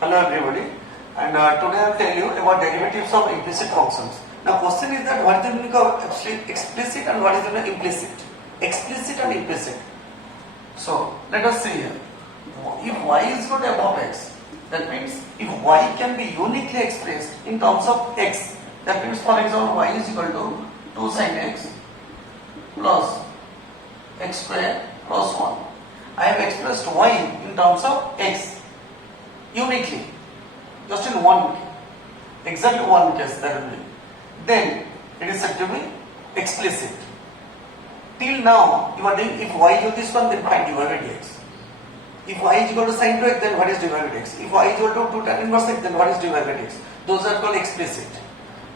Hello everybody, and today I will tell you about derivatives of implicit functions. Now question is that what is the meaning of explicit and what is the meaning of implicit? Explicit and implicit. So let us see here. If y is equal to f of x, that means if y can be uniquely expressed in terms of x, that means for example y is equal to 2 sin x plus x square plus 1. I have expressed y in terms of x uniquely, just in one, exactly one case that will be. Then it is said to be explicit. Till now you are doing if y is this one, then find dy by dx. If y is equal to sin 2x, then what is dy by dx? If y is equal to 2 tan inverse x, then what is dy by dx? Those are called explicit.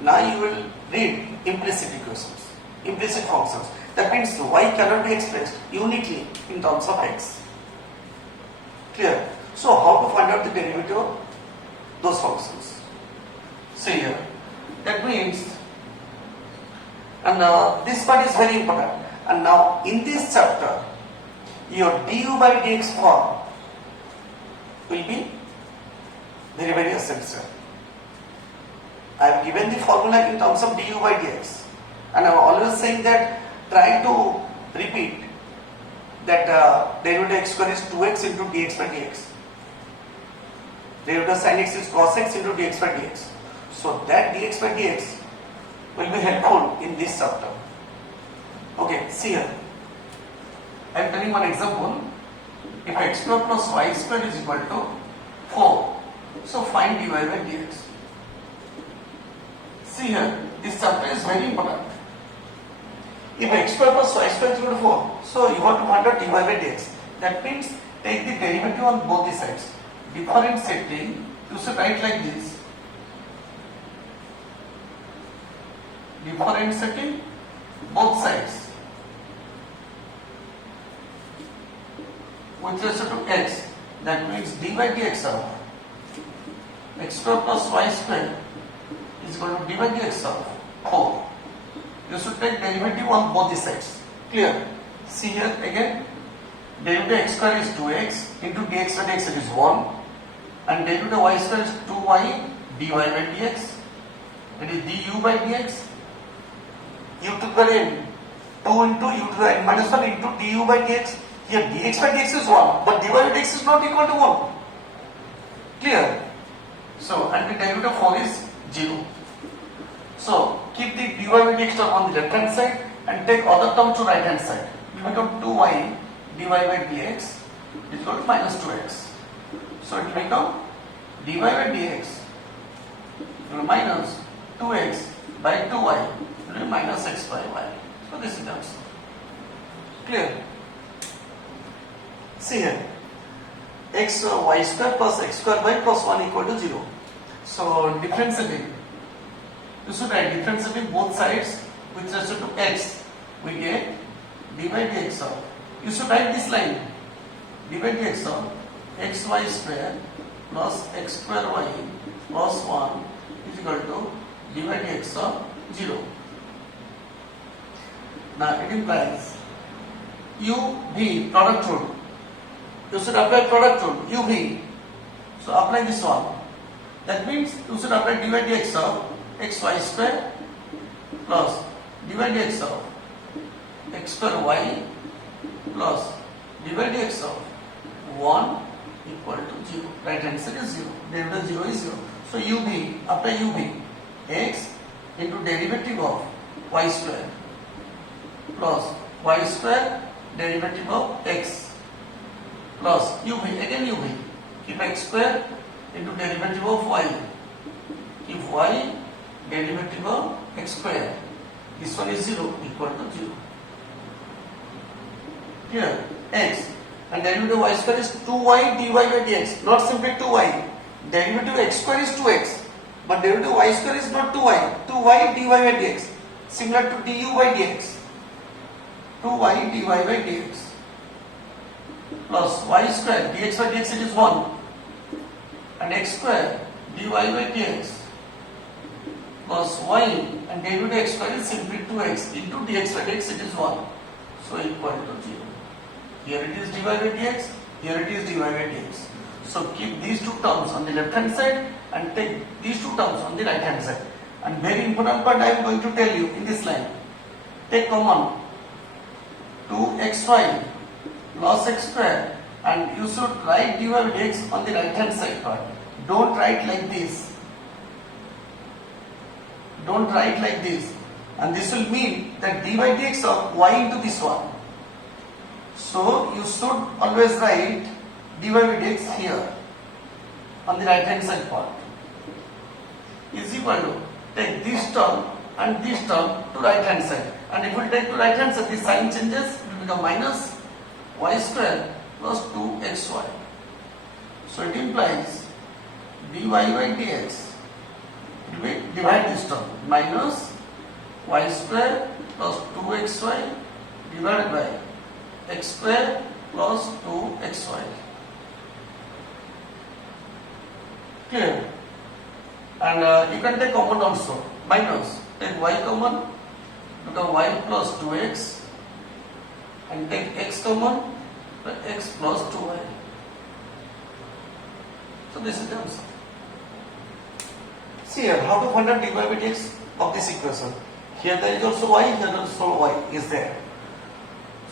Now you will read implicit equations, implicit functions. That means y cannot be expressed uniquely in terms of x. Clear? So how to find out the derivative of those functions? See here. That means, and this part is very important. And now in this chapter, your du by dx form will be very, very essential. I have given the formula in terms of du by dx, and I am always saying that try to repeat that derivative x square is 2x into dx by dx. Derivative sin x is cos x into dx by dx. So that dx by dx will be helpful in this chapter. Okay, see here. I am telling one example. If x square plus y square is equal to 4, so find dy by dx. See here, this chapter is very important. If x square plus y square is equal to 4, so you have to find out dy by dx. That means take the derivative on both the sides. Differentiating, you should write like this. Differentiating both sides with respect to x, that means dy by dx of x square plus y square is equal to dy by dx of 4. You should take derivative on both the sides. Clear? See here again. Derivative x square is 2x into dx by dx, it is 1, and derivative y square is 2y dy by dx, it is du by dx. You took the in 2 into u to the n minus 1 into du by dx. Here dx by dx is 1, but dy by dx is not equal to 1. Clear? So, and the derivative of 4 is 0. So, keep the dy by dx term on the left hand side and take other term to right hand side. It will become 2y dy by dx is equal to minus 2x. So, it will become dy by dx will minus 2x by 2y will be minus x by y. So, this is the answer. Clear? See here. X y square plus x square y plus 1 equal to 0. So, differentiating. You should write differentiating both sides with respect to x. We get dy by dx of. You should write this line. Dy by dx of xy square plus x square y plus 1 is equal to dy by dx of 0. Now it implies UV product rule. You should apply product rule UV. So apply this one. That means you should apply dy by dx of xy square plus dy by dx of x square y plus dy by dx of 1 equal to 0. Right hand side is 0. Derivative 0 is 0. So UV, apply UV, x into derivative of y square plus y square derivative of x plus UV, again UV, keep x square into derivative of y, keep y derivative of x square, this one is 0 equal to 0. Here x and derivative of y square is 2y dy by dx, not simply 2y. Derivative of x square is 2x, but derivative of y square is not 2y, 2y dy by dx, similar to du by dx, 2y dy by dx plus y square dx by dx, it is 1, and x square dy by dx plus y and derivative of x square is simply 2x into dx by dx, it is 1. So equal to 0. Here it is dy by dx, here it is dy by dx. So keep these two terms on the left hand side and take these two terms on the right hand side. And very important part I am going to tell you in this line. Take common 2xy plus x square, and you should write dy by dx on the right hand side part. Don't write like this. Don't write like this. And this will mean that dy by dx of y into this one. So you should always write dy by dx here on the right hand side part is equal to take this term and this term to right hand side. And if we take to right hand side, the sign changes, it will become minus y square plus 2xy. So it implies dy by dx, it will divide this term, minus y square plus 2xy divided by x square plus 2xy. Clear? And you can take common also, minus, take y common, become y plus 2x, and take x common, x plus 2y. So this is the answer. See here, how to find out dy by dx of this equation. Here there is also y, here also y is there.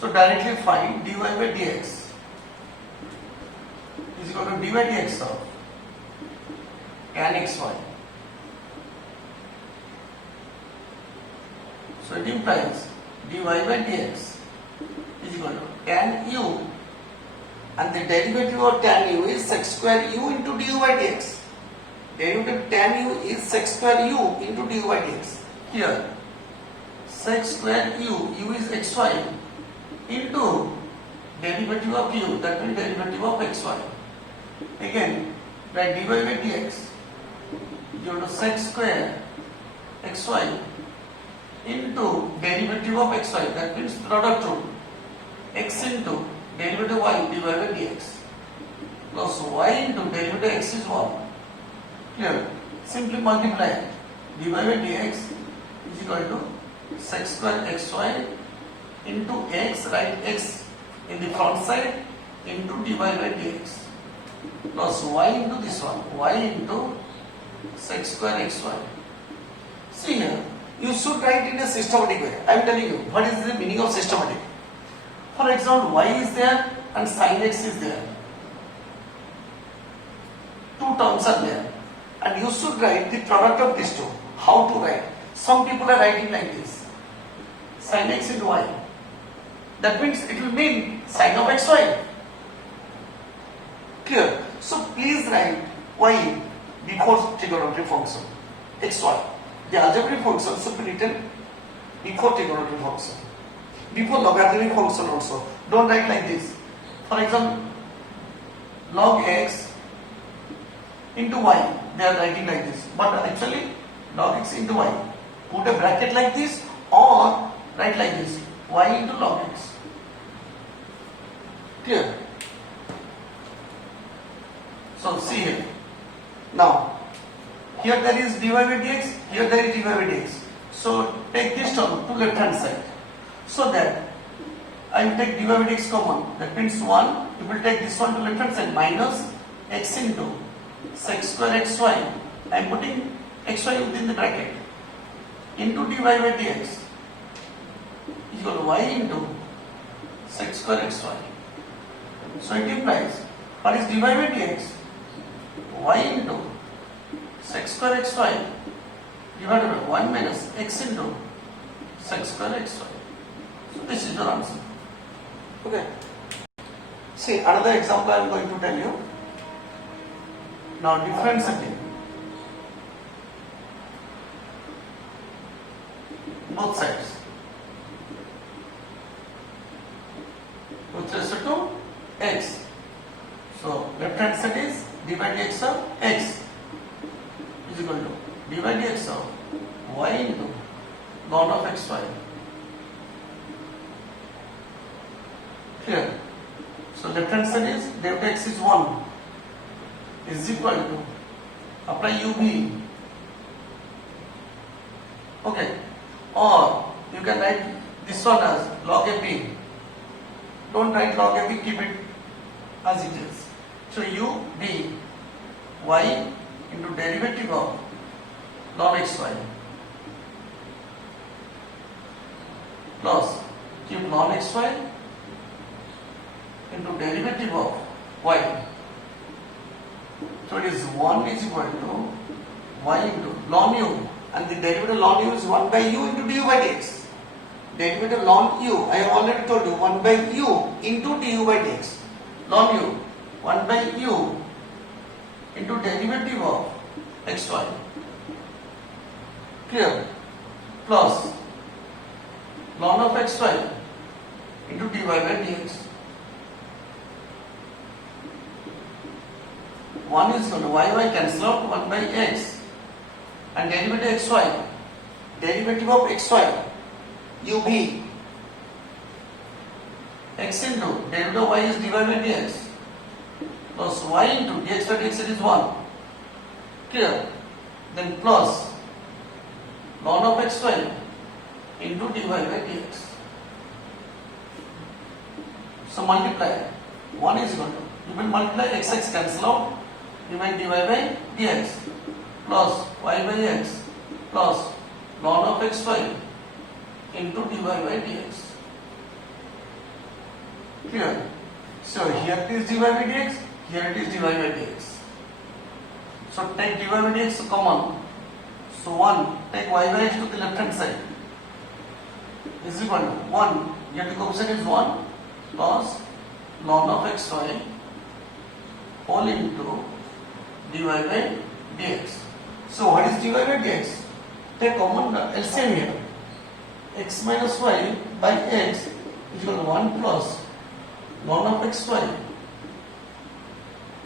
So directly find dy by dx is equal to dy by dx of tan xy. So it implies dy by dx is equal to tan u, and the derivative of tan u is sec square u into du by dx. Derivative tan u is sec square u into du by dx. Here sec square u is xy into derivative of u, that means derivative of xy. Again, write dy by dx equal to sec square xy into derivative of xy, that means product rule, x into derivative y dy by dx plus y into derivative x is 1. Clear? Simply multiply dy by dx is equal to sec square xy into x, write x in the front side, into dy by dx plus y into this one, y into sec square xy. See here, you should write in a systematic way. I am telling you what is the meaning of systematic. For example, y is there and sin x is there. Two terms are there, and you should write the product of these two. How to write? Some people are writing like this: sin x into y. That means it will mean sin of xy. Clear? So please write y before trigonometry function, xy. The algebraic function should be written before trigonometry function, before logarithmic function also. Don't write like this. For example, log x into y, they are writing like this, but actually log x into y. Put a bracket like this or write like this, y into log x. Clear? So see here. Now, here there is dy by dx, here there is dy by dx. So take this term to left hand side. So that I will take dy by dx common. That means 1, you will take this one to left hand side, minus x into sec square xy. I am putting xy within the bracket, into dy by dx is equal to y into sec square xy. So it implies, what is dy by dx? Y into sec square xy divided by 1 minus x into sec square xy. So this is your answer. Okay. See, another example I am going to tell you. Now differentiating both sides with respect to x. So left hand side is dy by dx of x is equal to dy by dx of y into ln of xy. Clear? So left hand side is delta x is 1 is equal to, apply UV. Okay. Or you can write this one as log AB. Don't write log AB, keep it as it is. So u be y into derivative of ln xy plus keep ln xy into derivative of y. So it is 1 is equal to y into ln u, and the derivative ln u is 1 by u into du by dx. Derivative ln u, I have already told you, 1 by u into du by dx. Ln u, 1 by u into derivative of xy. Clear? Plus ln of xy into dy by dx. 1 is going to y cancel out 1 by x, and derivative xy, derivative of xy, u b x into derivative of y is dy by dx plus y into dx by dx, it is 1. Clear? Then plus ln of xy into dy by dx. So multiply. 1 is equal to, you will multiply x cancel out, remain dy by dx plus y by x plus ln of xy into dy by dx. Clear? So here it is dy by dx, here it is dy by dx. So take dy by dx common. So 1, take y by x to the left hand side is equal to 1, here the coefficient is 1 plus ln of xy whole into dy by dx. So what is dy by dx? Take common LCM here. X minus y by x is equal to 1 plus ln of xy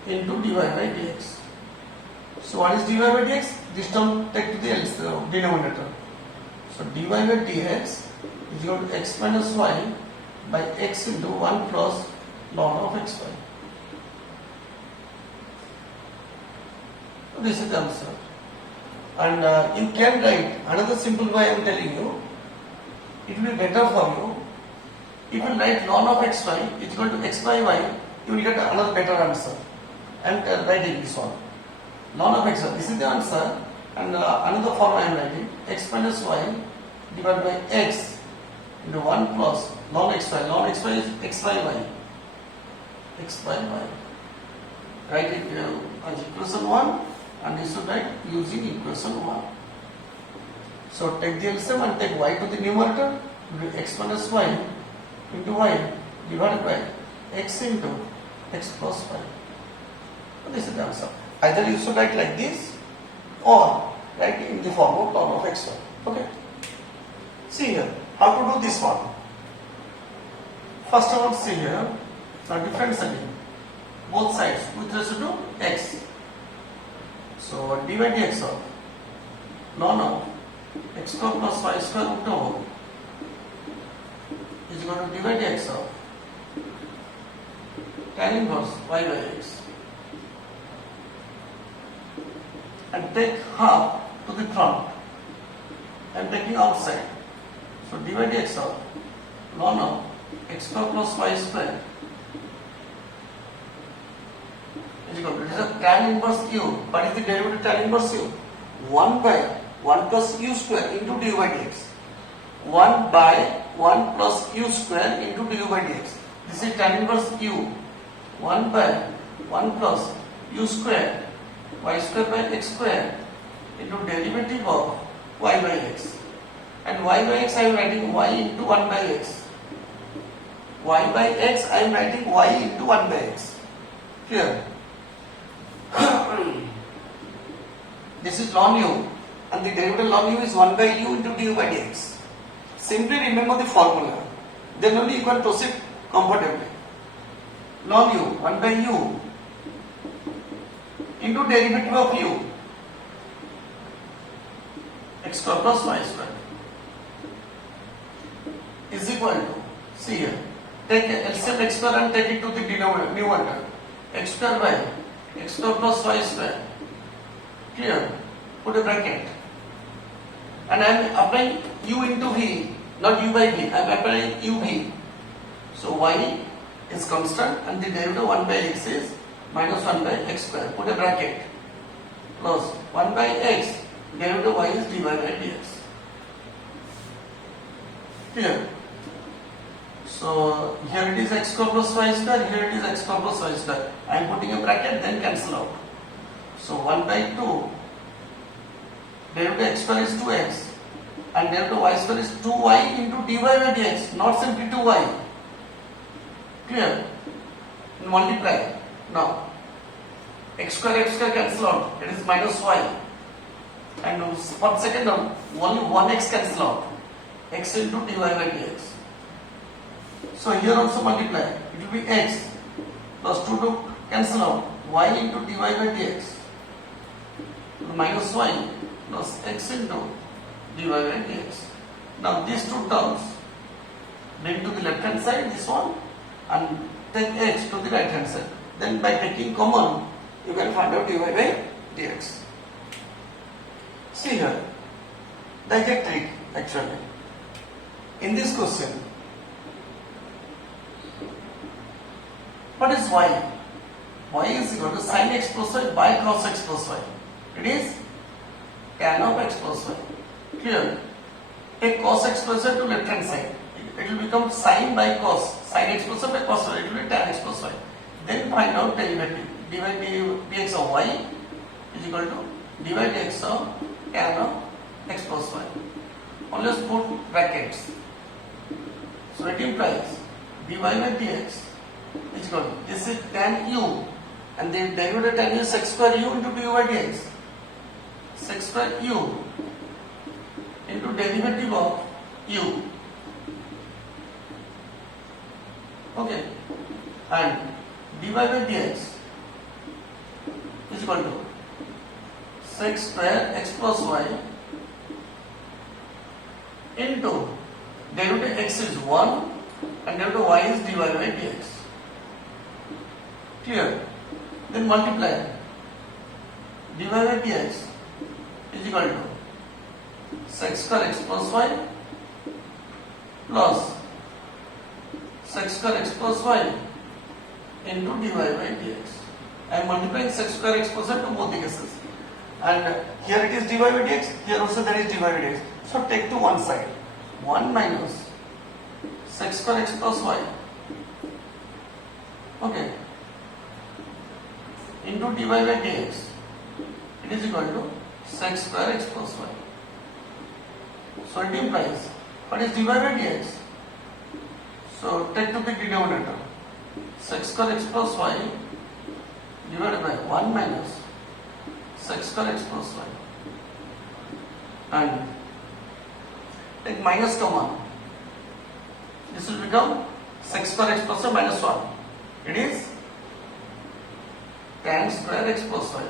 into dy by dx. So what is dy by dx? This term take to the denominator. So dy by dx is equal to x minus y by x into 1 plus ln of xy. So this is the answer. And you can write another simple way I am telling you. It will be better for you. If you write ln of xy is equal to x by y, you will get another better answer. And writing this one. Ln of xy, this is the answer. And another form I am writing, x minus y divided by x into 1 plus ln xy. Ln xy is x by y. X by y. Write it as equation 1, and you should write using equation 1. So take the LCM and take y to the numerator, x minus y into y divided by x into x plus y. So this is the answer. Either you should write like this or write in the form of ln of xy. Okay. See here, how to do this one. First of all, see here, the difference again, both sides with respect to x. So dy by dx of ln of x square plus y square root over is equal to dy by dx of tan inverse y by x, and take half to the front and taking outside. So dy by dx of ln of x square plus y square is equal to, it is a tan inverse u. What is the derivative tan inverse u? 1 by 1 plus u square into du by dx. 1 by 1 plus u square into du by dx. This is tan inverse u. 1 by 1 plus u square y square by x square into derivative of y by x. And y by x I am writing y into 1 by x. Y by x I am writing y into 1 by x. Clear? This is ln u, and the derivative ln u is 1 by u into du by dx. Simply remember the formula, then only you can proceed comfortably. Ln u, 1 by u into derivative of u, x square plus y square is equal to, see here, take LCM x square and take it to the numerator, x square by x square plus y square. Clear? Put a bracket. And I am applying u into v, not u by v. I am applying u v. So y is constant and the derivative 1 by x is minus 1 by x square. Put a bracket. Plus 1 by x derivative y is dy by dx. Clear? So here it is x square plus y square, here it is x square plus y square. I am putting a bracket, then cancel out. So 1 by 2 derivative x square is 2x and derivative y square is 2y into dy by dx, not simply 2y. Clear? Multiply. Now x square cancel out, it is minus y, and for second term only 1x cancel out, x into dy by dx. So here also multiply, it will be x plus 2 to cancel out, y into dy by dx, minus y plus x into dy by dx. Now these two terms bring to the left hand side, this one, and take x to the right hand side. Then by taking common, you can find out dy by dx. See here, there is a trick actually. In this question, what is y? Y is equal to sin x plus y by cos x plus y. It is tan of x plus y. Clear? Take cos x plus y to left hand side. It will become sin by cos. Sin x plus y by cos y. It will be tan x plus y. Then find out derivative. dy by dx of y is equal to dy by dx of tan of x plus y. Only put brackets. So it implies dy by dx is equal to, this is tan u, and the derivative tan is sec square u into dy by dx. Sec square u into derivative of u. Okay, and dy by dx is equal to sec square x plus y into derivative x is 1 and derivative y is dy by dx. Clear? Then multiply dy by dx is equal to sec square x plus y plus sec square x plus y into dy by dx. I am multiplying sec square x plus y to both the cases. And here it is dy by dx, here also there is dy by dx. So take to one side. 1 minus sec square x plus y, okay, into dy by dx, it is equal to sec square x plus y. So it implies, what is dy by dx? So take to the denominator, sec square x plus y divided by 1 minus sec square x plus y, and take minus common. This will become sec square x plus y minus 1. It is tan square x plus y.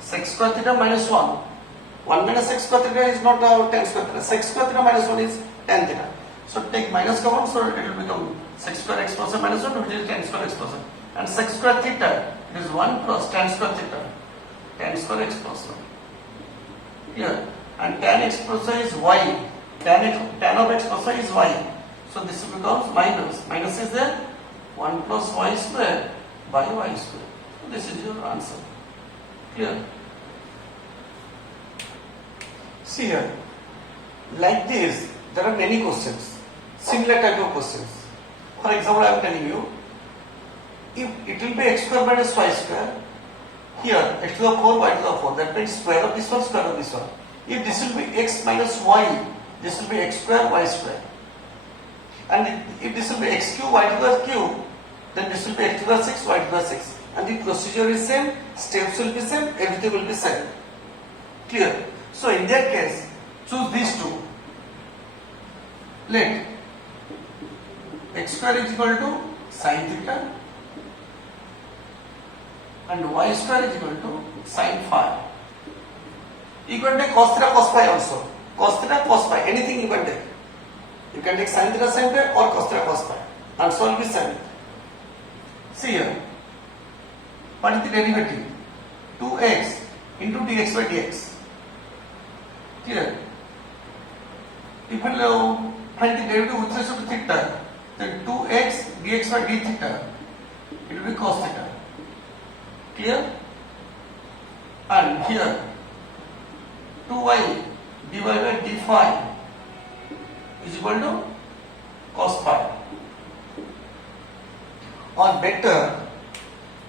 Sec square theta minus 1. 1 minus sec square theta is not tan square theta. Sec square theta minus 1 is tan theta. So take minus common, so it will become sec square x plus y minus 1, which is tan square x plus y. And sec square theta, it is 1 plus tan square theta. Tan square x plus y. Here. And tan x plus y is y. Tan of x plus y is y. So this becomes minus. Minus is there. 1 plus y square by y square. So this is your answer. Clear? See here. Like this, there are many questions. Similar type of questions. For example, I am telling you, if it will be x square minus y square, here x to the 4, y to the 4, that means square of this one, square of this one. If this will be x minus y, this will be x square, y square. And if this will be x cube, y to the cube, then this will be x to the 6, y to the 6. And the procedure is same, steps will be same, everything will be same. Clear? So in that case, choose these two. Let x square is equal to sin theta and y square is equal to sin phi. You can take cos theta, cos phi also. Cos theta, cos phi, anything you can take. You can take sin theta, sin phi or cos theta, cos phi. And so will be same. See here. What is the derivative? 2x into dx by dx. Clear? If we find the derivative with respect to theta, then 2x dx by d theta it will be cos theta. Clear? And here 2y divided by d phi is equal to cos phi. Or better,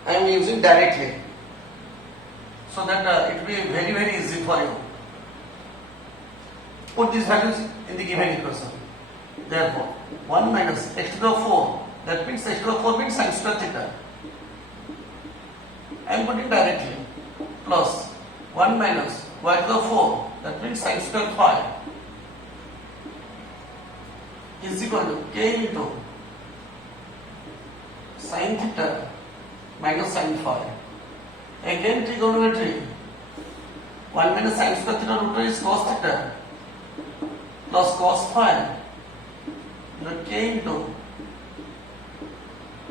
I am using directly, so that it will be very very easy for you. Put these values in the given equation. Therefore, 1 minus x to the 4, that means x to the 4 means sin square theta. I am putting directly, plus 1 minus y to the 4, that means sin square phi, is equal to k into sin theta minus sin phi. Again trigonometry, 1 minus sin square theta root is cos theta plus cos phi, k into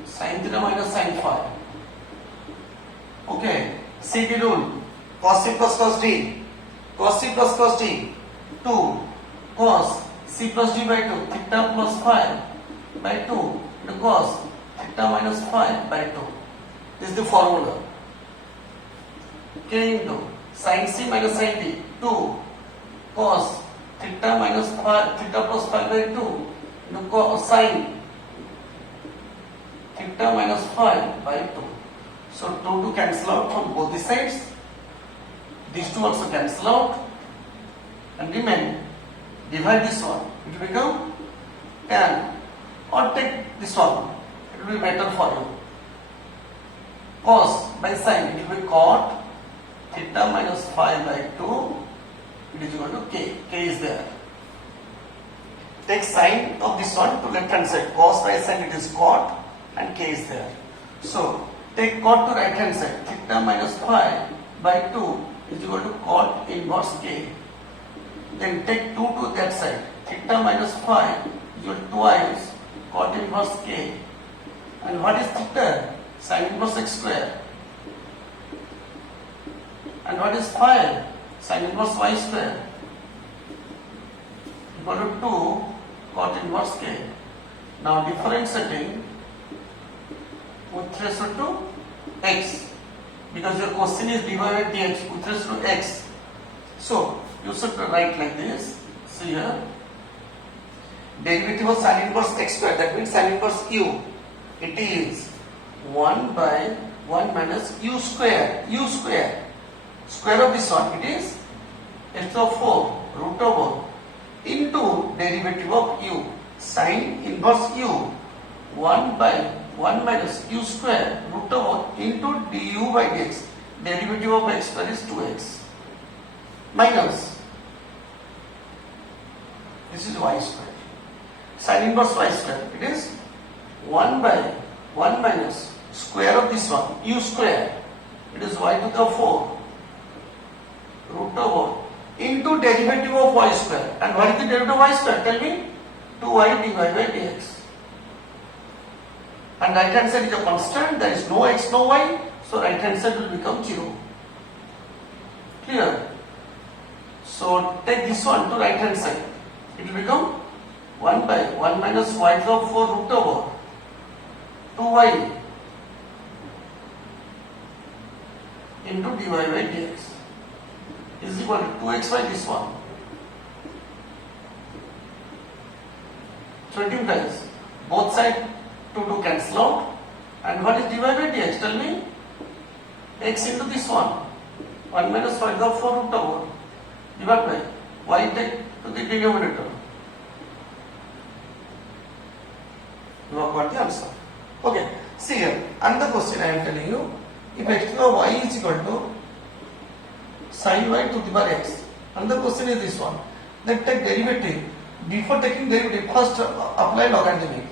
sin theta minus sin phi. Okay, CD rule, cos C plus cos D, cos C plus cos D, 2 cos C plus D by 2, theta plus phi by 2 into cos theta minus phi by 2. This is the formula. K into sin C minus sin D, 2 cos theta minus phi, theta plus phi by 2 into cos sin theta minus phi by 2. So 2 to cancel out from both the sides. These two also cancel out and remain. Divide this one, it will become tan, or take this one, it will be better for you. Cos by sin, it will be cot theta minus phi by 2, it is equal to k. K is there. Take sine of this one to left hand side. Cos by sin, it is cot, and k is there. So take cot to right hand side. Theta minus phi by 2 is equal to cot inverse k. Then take 2 to that side. Theta minus phi is equal to twice cot inverse k. And what is theta? Sin inverse x square. And what is phi? Sin inverse y square. Equal to 2 cot inverse k. Now differentiating with respect to x, because your question is dy by dx with respect to x. So you should write like this. See here, derivative of sin inverse x square, that means sin inverse u, it is 1 by 1 minus u square. U square, square of this one, it is x to the 4 root over into derivative of u, sin inverse u, 1 by 1 minus u square root over into du by dx. Derivative of x square is 2x minus, this is y square. Sin inverse y square, it is 1 by 1 minus square of this one, u square, it is y to the 4 root over into derivative of y square. And what is the derivative of y square? Tell me. 2y dy by dx. And right hand side is a constant, there is no x, no y, so right hand side will become 0. Clear? So take this one to right hand side, it will become 1 by 1 minus y to the 4 root over 2y into dy by dx is equal to 2x by this one. So it implies both sides 2 cancel out. And what is dy by dx? Tell me. X into this one, 1 minus y to the 4 root over divided by y take to the denominator. You have got the answer. Okay, see here, another question I am telling you. If x to the y is equal to sin y to the power x, another question is this one. Then take derivative. Before taking derivative, first apply logarithmic.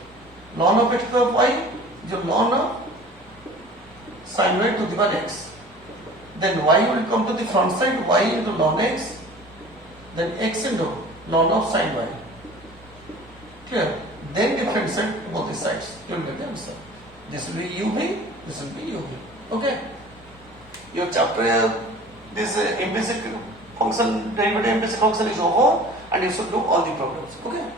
Ln of x to the y is your ln of sin y to the power x. Then y will come to the front side, y into ln x, then x into ln of sin y. Clear? Then differentiate both the sides. You will get the answer. This will be uv, this will be uv. Okay? Your chapter, this implicit function, derivative implicit function is over, and you should do all the problems. Okay?